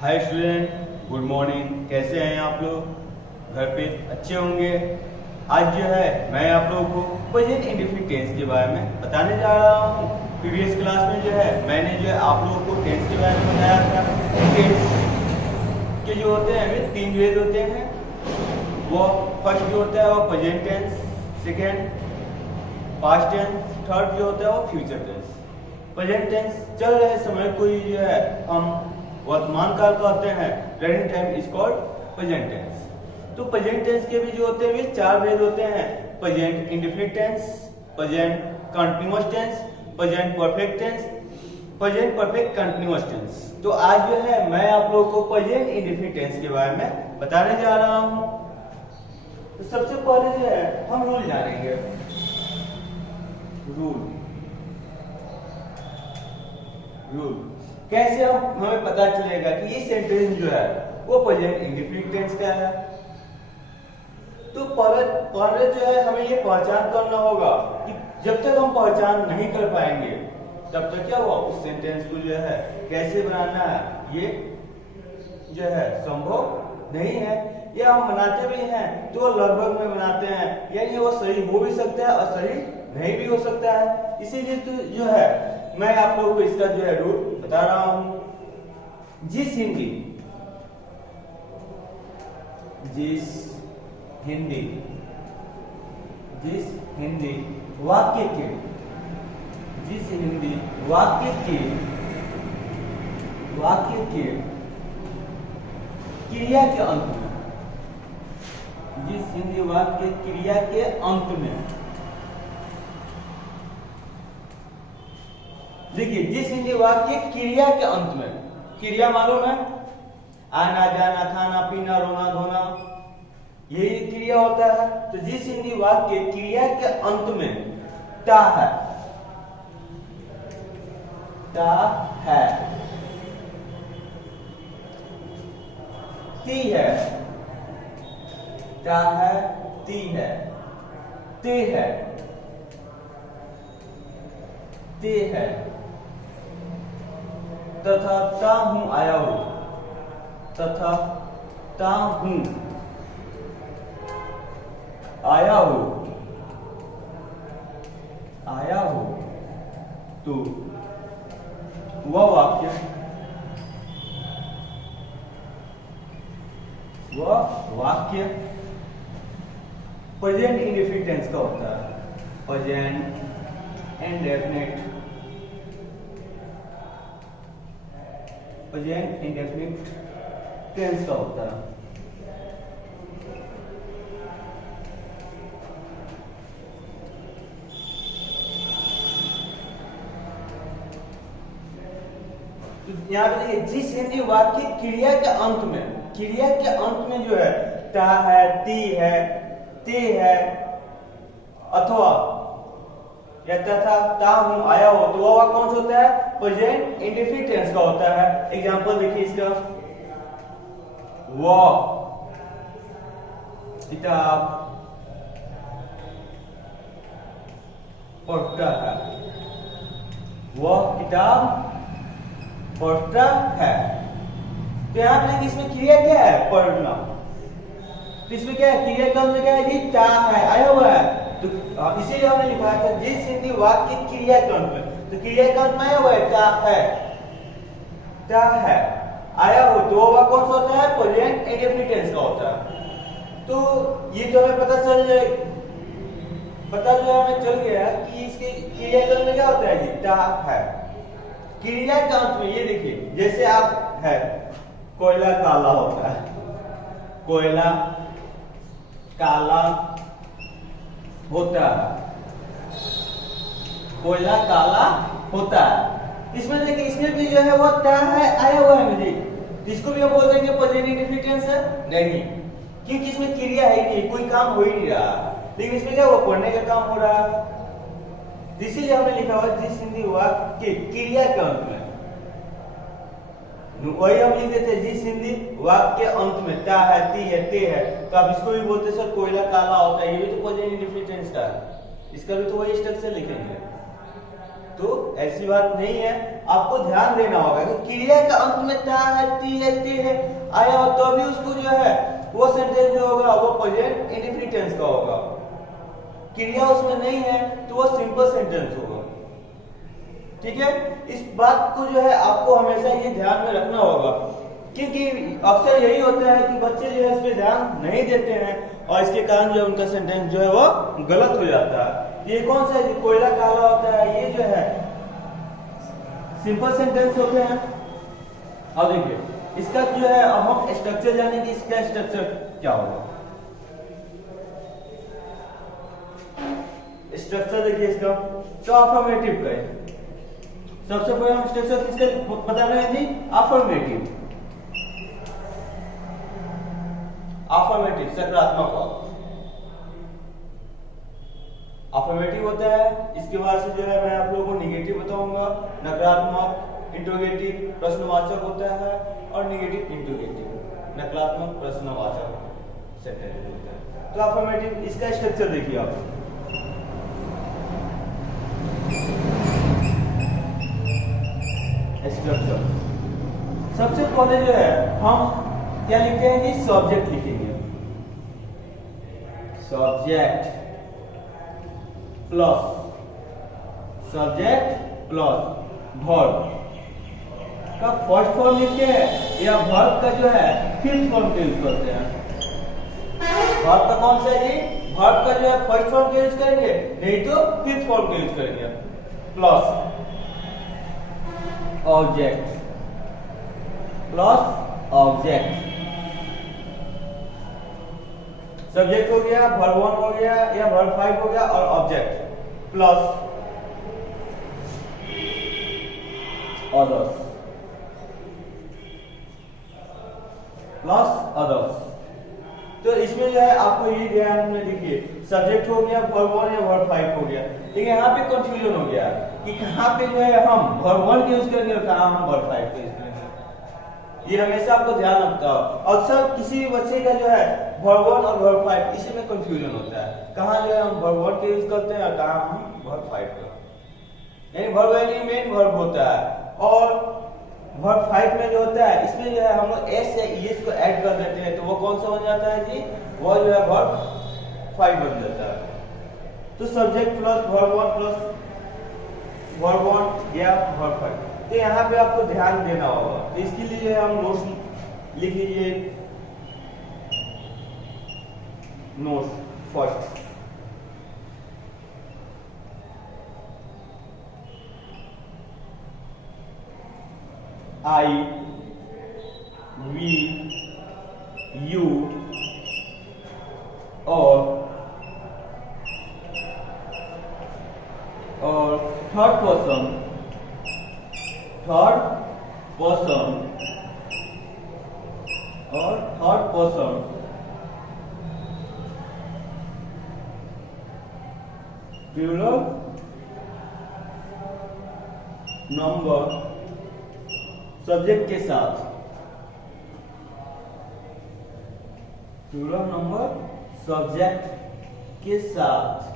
Hi student, good morning. कैसे हैं आप लोग? घर पे अच्छे होंगे। आज जो है मैं आप लोगों को प्रेजेंट इंडेफिनिट टेंस के बारे में बताने जा रहा हूँ। प्रीवियस क्लास में जो है मैंने जो है आप लोगों को टेंस के बारे में बताया था। टेंस के जो होते हैं वे तीन वेज होते हैं। वो फर्स्ट जो होता है वो present tense, second past tense, third जो होता है वो फ्यूचर टेंस। प्रेजेंट टेंस चल रहे समय को ही जो है हम वर्तमान काल कहते हैं। Running time is called present tense. तो प्रेजेंट टेंस के भी जो होते हैं वे चार वेज होते हैं। Present indefinite tense, present continuous tense, present perfect tense, present perfect continuous tense. तो आज जो है मैं आप लोगों को प्रेजेंट इंडेफिनिट टेंस के बारे में बताने जा रहा हूं। तो सबसे पहले जो है हम रूल जानेंगे। रूल कैसे हमें पता चलेगा कि ये सेंटेंस जो है वो प्रेजेंट इंडेफिनिट टेंस का है। तो पहले जो है हमें ये पहचान करना होगा कि जब तक हम पहचान नहीं कर पाएंगे तब तक क्या हुआ उस सेंटेंस को जो है कैसे बनाना है ये जो है संभव नहीं है। या हम बनाते भी हैं तो लगभग में बनाते हैं, यानी वो सही हो भी सकता है और सही नहीं भी हो सकता है। इसीलिए तो जो है मैं आप लोगों को इसका जो है रूल बता रहा हूं। जिस हिंदी वाक्य के क्रिया के अंत में, जिस हिंदी वाक्य क्रिया के अंत में, देखिए जिस हिंदी वाक्य क्रिया के अंत में, क्रिया मालूम है आना जाना खाना पीना रोना धोना, यही क्रिया होता है। तो जिस हिंदी वाक्य क्रिया के अंत में ता है, ती है, ता है, ती है, ते है, ते है, तथा ता हूं आया हूं, तथा ता हूं आया हो, तो वह वाक्य प्रेजेंट इंडेफिनिट टेंस का होता है। प्रेजेंट इंडेफिनिट टेंस का होता है। यहाँ पे देखिए जिस हिंदी वाक्य क्रिया के अंत में जो है ता है, ती है, ते है अथवा या तथा ता हूं आया हो, तो वह कौन सा होता है? प्रेजेंट इंडेफिनिट टेंस का होता है। एग्जांपल देखिए इसका, वह किताब पढ़ता है, वह किताब पढ़ता है। तो यहाँ पे इसमें क्रिया क्या है? पढ़ना। तो इसमें क्या है? क्रिया का मतलब क्या है? ये ता है, आया हुआ है। तो इसीलिए हमने लिखा था जिस हिंदी वाक्य क्रिया का अंत में, तो क्रिया का अंत में आया हुआ है ता है आया हो, तो वह कौन सा होता है? प्रेजेंट इंडेफिनिट टेंस का होता है। तो ये तो हमें पता जो हमें चल गया कि इसके क्रिया का अंत में क्या होता है? जी ता है। क्रिया के अंत में ये देखिए, जैसे आप है कोयला काला होता है, कोयला काला होता है, कोयला काला होता है। इसमें देखिए इसमें भी जो है वो ता है आया हुआ है मुझे, इसको भी हम बोल देंगे प्रेजेंट इंडेफिनिट टेंस है नहीं, क्योंकि इसमें क्रिया है नहीं, कोई काम हो ही नहीं रहा। लेकिन इसमें क्या हुआ? पढ़ने का काम हो रहा है। इसीलिए हमने लिखा हुआ जिस हिंदी वाक्य क्रिया के अंत में, वही हम लिख देते जिस हिंदी वाक्य अंत में ता है, ती है, ते है। तो आप इसको भी बोलते सर कोयला काला होता है, ये भी तो प्रेजेंट इंडेफिनिट टेंस का है, इसका भी तो वही स्ट्रक्चर लिखेंगे। तो ऐसी बात नहीं है, आपको ध्यान देना होगा कि क्रिया का अंत में ता है, ती है, ते है आया हो तो भी उसको जो है वो सेंटेंस जो होगा वो प्रेजेंट इंडेफिनिट टेंस का होगा। क्रिया उसमें नहीं है तो वो सिंपल सेंटेंस होगा। ठीक है, इस बात को जो है आपको हमेशा ये ध्यान में रखना होगा, क्योंकि अक्सर यही होता है कि बच्चे जो है इस पे ध्यान नहीं देते हैं और इसके कारण जो उनका सेंटेंस जो है वो गलत हो जाता है। ये कौन सा कोयला काला होता है, ये जो है सिंपल सेंटेंस होते हैं। अब देखिए इसका जो है, अब हम स्ट्रक्चर जाने कि इसका स्ट्रक्चर क्या होगा। स्ट्रक्चर देखिए इसका तो अफर्मेटिव का है। सबसे पहले हम स्ट्रक्चर किसका बताना है जी, अफर्मेटिव। अफर्मेटिव सकारात्मक वाक्य अफर्मेटिव होता है। इसके बाद से जो है मैं आप लोगों को निगेटिव बताऊंगा, नकारात्मक, इंट्रोगेटिव, प्रश्नवाचक होता है और निगेटिव इंट्रोगेटिव, नकारात्मक प्रश्नवाचक सेंटेंस होता है। तो अफर्मेटिव इसका स्ट्रक्चर देखिए आप, स्ट्रक्चर सबसे पहले जो है हम क्या लिखते हैं जी, सब्जेक्ट लिखेंगे। सब्जेक्ट प्लस वर्ब का फर्स्ट फॉर्म लिखते हैं या वर्ब का जो है फिफ्थ फॉर्म का यूज करते हैं। वर्ब का कौन सा है जी, वर्ब का जो है फर्स्ट फॉर्म का यूज करेंगे, नहीं तो फिफ्थ फॉर्म का यूज करेंगे। प्लस ऑब्जेक्ट सब्जेक्ट हो गया, वर्ब 1 हो गया या वर्ब 5 हो गया और ऑब्जेक्ट प्लस अदर्स। तो इसमें जो है आपको ये ध्यान में देखिए, सब्जेक्ट हो गया, वर्ब 1 या वर्ब 5 हो गया, लेकिन यहाँ पे कंफ्यूजन हो गया कि कहाँ पे जो है हम वर्ब 1 का यूज करेंगे और कहाँ हम वर्ब 5 का यूज करेंगे। ये हमेशा आपको ध्यान रखता हो। अक्सर किसी भी बच्चे का जो है वर्ब 1 और वर्ब 5 इसी में कंफ्यूजन होता है, कहाँ जो है हम वर्ब 1 का यूज करते हैं और कहाँ हम वर्ब 5 का। यानी वर्ब एलिमेंट वर्ब होता है और वर्ब 5 में जो होता है इसमें जो है हम लोग एस या ईएस को ऐड कर देते हैं, तो वो कौन सा बन जाता है जी, वो जो है वर्ब 5 बन जाता है। तो subject plus verb 1 plus verb 1 या वर्ब 5। तो यहाँ पे आपको ध्यान देना होगा, तो इसके लिए हम नोट्स लिख लीजिए। Notes first, I, we, you और third person plural number subject के साथ, प्लूरल नंबर सब्जेक्ट के साथ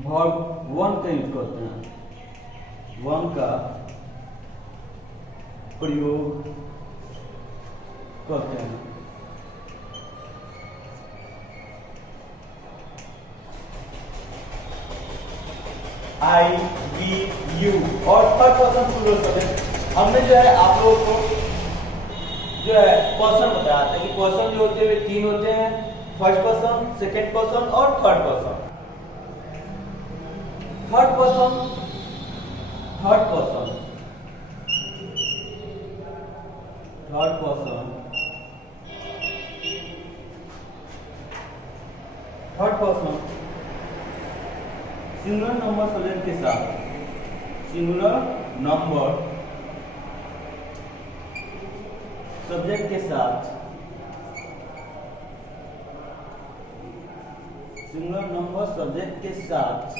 वर्ब 1 का यूज करते हैं। 1 का प्रयोग करते हैं। आई, वी, यू और थर्ड पर्सन प्लूरल सब्जेक्ट। हमने जो है आप लोगों को जो है पर्सन बताया था कि पर्सन जो होते हैं 3 होते हैं, फर्स्ट पर्सन, सेकंड पर्सन और third person. Third person singular number subject के साथ, सिंगुलर नंबर सब्जेक्ट के साथ, सिंगुलर नंबर सब्जेक्ट के साथ।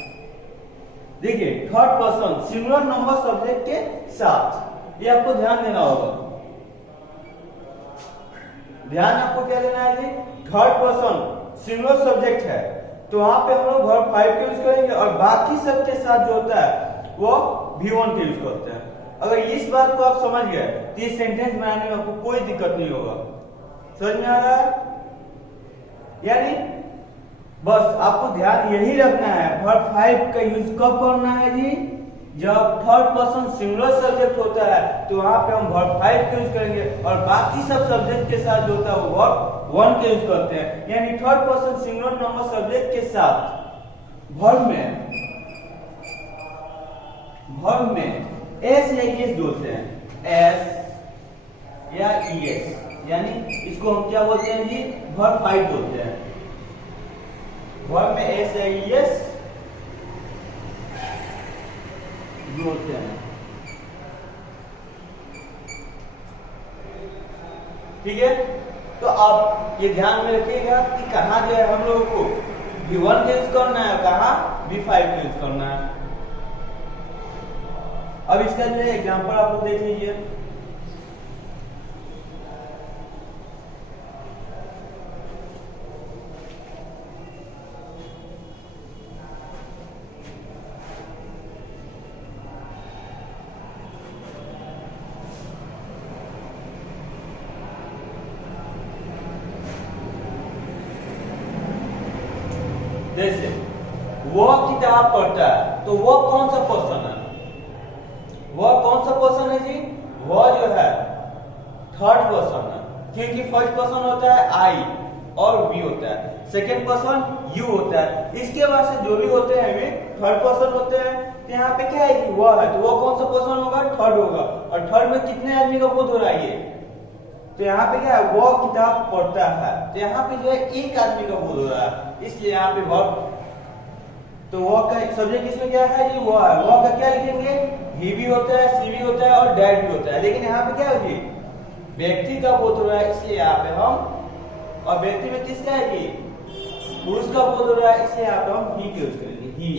देखिए third person singular number subject के साथ, ये आपको ध्यान देना होगा। ध्यान आपको क्या देना है जी, थर्ड पर्सन सिंगुलर सब्जेक्ट है तो वहां पे हम लोग वर्ब 5 का यूज करेंगे और बाकी सब के साथ जो होता है वो V1 का यूज करते हैं। अगर इस बात को आप समझ गए तो ये सेंटेंस बनाने में आपको कोई दिक्कत नहीं होगा। समझ में आ रहा है? यानी बस आपको ध्यान यही रखना है वर्ब 5 का यूज कब करना है जी, जब थर्ड पर्सन सिंगुलर सब्जेक्ट होता है तो वहां पे हम वर्ब 5 का यूज करेंगे और बाकी सब सब्जेक्ट के साथ जो होता है वो वर्ब 1 का यूज करते हैं। यानी third person singular number subject के साथ वर्ब में एस या ईएस बोलते हैं, एस या ईएस, यानी इसको हम क्या बोलते हैं जी, वर्ब 5 बोलते हैं। वर्ब में एस या ईएस होते हैं। ठीक है, तो आप ये ध्यान में रखिएगा कि कहां जो है हम लोगों को V1 का यूज करना है, कहां V5 का यूज करना है। अब इसका जो है एग्जांपल आप लोग देख लीजिए। जैसे वो किताब पढ़ता है तो वो कौन सा पर्सन है, वो कौन सा पर्सन है जी, वो जो है थर्ड पर्सन है, क्योंकि फर्स्ट पर्सन होता है आई और वी होता है, सेकंड पर्सन यू होता है, इसके बाद से जो भी होते हैं वे थर्ड पर्सन होते हैं। तो यहाँ पे क्या है कि वो है तो वो कौन सा पर्सन होगा, थर्ड होगा। और थर्ड में कितने आदमी का बोध हो रहा है ये, तो यहाँ पे क्या है, वो किताब पढ़ता है, तो यहाँ पे जो है एक आदमी का बोध हो रहा है, इसलिए यहाँ पे वर्ब, तो वो का सब्जेक्ट इसमें क्या है जी, वो है, वो का क्या लिखेंगे, ही भी होता है, सी भी होता है और डैड भी होता है। लेकिन यहाँ पे क्या है जी, व्यक्ति का बोध हो रहा है, इसलिए यहाँ पे हम, और व्यक्ति में किसका है जी, पुरुष का बोध हो रहा है, इसलिए यहाँ पे हम ही यूज करेंगे, ही।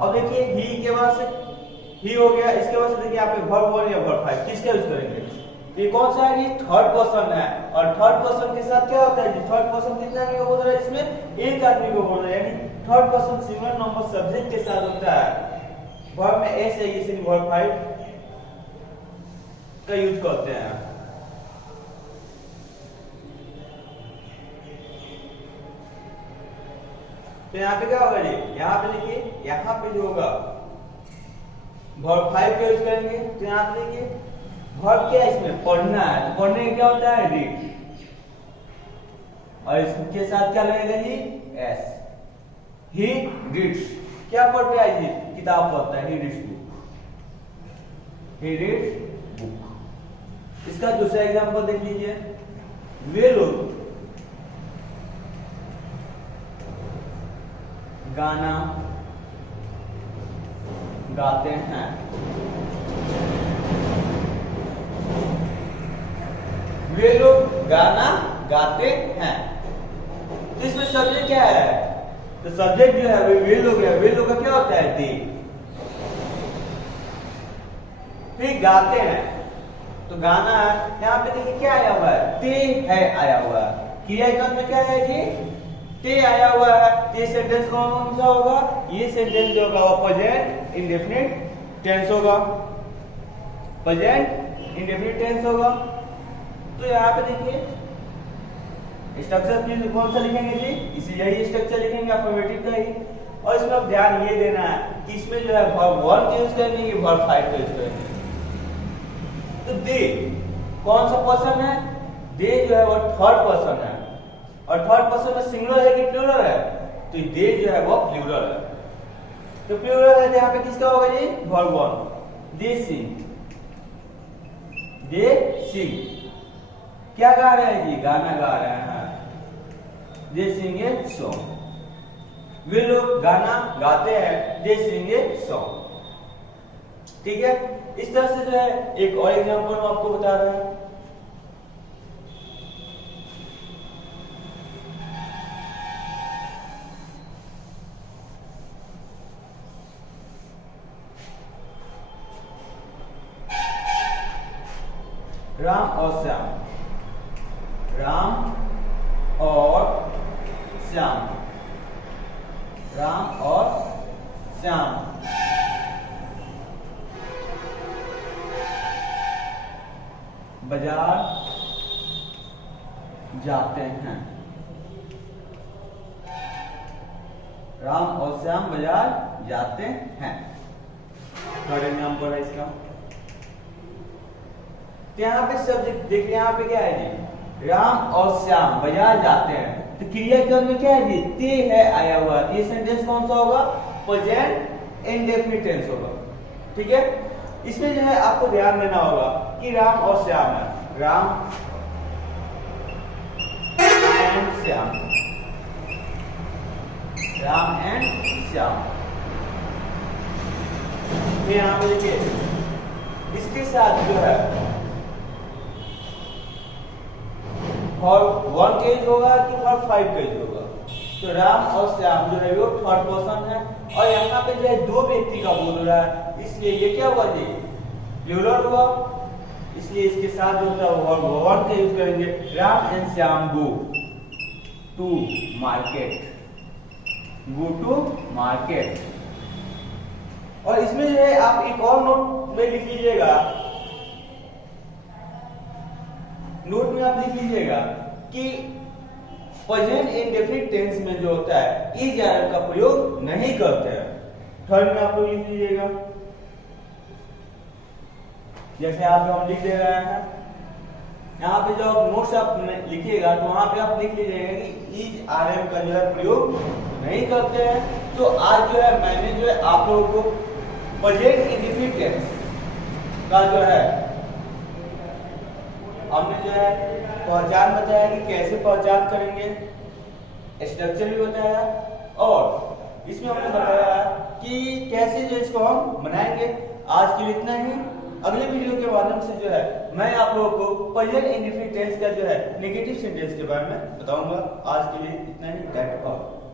और देखिए ही के बाद से ही हो गया, इसके बाद से देखिए यहाँ पे वर्ब 1 या वर्ब 5 किसका यूज करेंगे, ये कौन सा है, ये थर्ड पर्सन है। और थर्ड पर्सन के साथ क्या होता है जी, थर्ड पर्सन कितने आदमी को बोल रहा है, इसमें एक आदमी को बोल रहा है, यानी third person singular number subject के साथ होता है। वर्ब में एस है, इसीलिए वर्ब 5 का यूज करते हैं। तो यहाँ पे क्या होगा जी, यहाँ पे देखिए, यहाँ पे जो होगा वर्ब 5 का यूज करेंगे। तो यहाँ पे देखिए वर्ब क्या है, इसमें पढ़ना है, तो पढ़ने का क्या होता है, रीड, और इसके साथ क्या लगेगा जी, एस, ही रीड्स, क्या पढ़ता है जी, किताब पढ़ता है, he reads book, he reads book. इसका दूसरा एग्जांपल देख लीजिए, वे लोग गाना गाते हैं, वे लोग गाना गाते हैं। तो इसमें सब्जेक्ट क्या है, तो सब्जेक्ट जो है वे लोग है, वे लोग का क्या होता है, दे, फिर गाते हैं, तो गाना है, यहाँ पे देखिए क्या आया हुआ है, ते है आया हुआ है, क्रिया में क्या है जी, ते आया हुआ है। ये सेंटेंस कौन सा होगा, ये सेंटेंस जो होगा वो प्रेजेंट इंडेफिनिट टेंस होगा, प्रेजेंट इंडेफिनिट टेंस होगा। तो यहाँ पे देखिए स्ट्रक्चर कौन सा लिखेंगे जी, इसी यही स्ट्रक्चर लिखेंगे अफर्मेटिव का ही। और इसमें अब ध्यान ये देना है कि इसमें जो है वर्ब 1 का यूज करेंगे, वर्ब 5 का यूज करेंगे। तो दे कौन सा पर्सन है, दे जो है वो थर्ड पर्सन है, और थर्ड पर्सन में सिंगुलर है कि प्लूरल है, तो दे जो है वो प्लूरल है। तो प्लूरल है तो यहाँ पे किसका होगा जी, वर्ब 1, दे सिंग, दे सिंग, क्या गा रहे हैं जी, गाना गा रहे हैं, दे सिंग ए सॉन्ग, वे लोग गाना गाते हैं, दे सिंग ए सॉन्ग। ठीक है, इस तरह से जो है एक और एग्जांपल हम आपको बता रहे हैं। राम और श्याम, राम और श्याम, राम और श्याम बाजार जाते हैं, राम और श्याम बाजार जाते हैं। थर्ड एग्जाम्पल है इसका। तो यहाँ पे सब्जेक्ट देखिए, यहाँ पे क्या है जी, राम और श्याम बाजार जाते हैं, तो क्रिया क्रम में क्या है जी, ते है आया हुआ, ये सेंटेंस कौन सा होगा, प्रेजेंट इंडेफिनिट टेंस होगा। ठीक है, इसमें जो है आपको ध्यान देना होगा कि राम और श्याम है, राम एंड श्याम, राम एंड श्याम। यहाँ पे देखिए, इसके साथ जो है फॉर 1 केज होगा कि फॉर 5 केज होगा। तो राम और श्याम जो है वो थर्ड पर्सन है, और यहाँ पे जो है दो व्यक्ति का बोल रहा है, इसलिए ये क्या हुआ जी, प्लूरल हुआ, इसलिए इसके साथ जो होता है वो 1 का यूज करेंगे। Ram and Shyam go to market, go to market. और इसमें जो है आप एक और नोट में लिख लीजिएगा, नोट में आप लिख लीजिएगा कि प्रेजेंट इंडेफिनिट टेंस में जो होता है इज आर का प्रयोग नहीं करते हैं। थर्ड में आप लोग लिख लीजिएगा, जैसे यहाँ पे हम लिख दे रहे हैं, यहाँ पे जब नोट्स आप लिखिएगा तो वहां पे आप लिख लीजिएगा कि इज आर एम का जो है प्रयोग नहीं करते हैं। तो आज जो है मैंने जो है आप लोगों को प्रेजेंट इंडेफिनिट टेंस का जो है हमने जो है पहचान बताया कि कैसे पहचान करेंगे, स्ट्रक्चर भी बताया, और इसमें हमने बताया कि कैसे जो इसको हम बनाएंगे। आज के लिए इतना ही। अगले वीडियो के माध्यम से जो है मैं आप लोगों को प्रेजेंट इंडेफिनिट टेंस का जो है नेगेटिव सेंटेंस के बारे में बताऊंगा। आज के लिए इतना ही। That's all.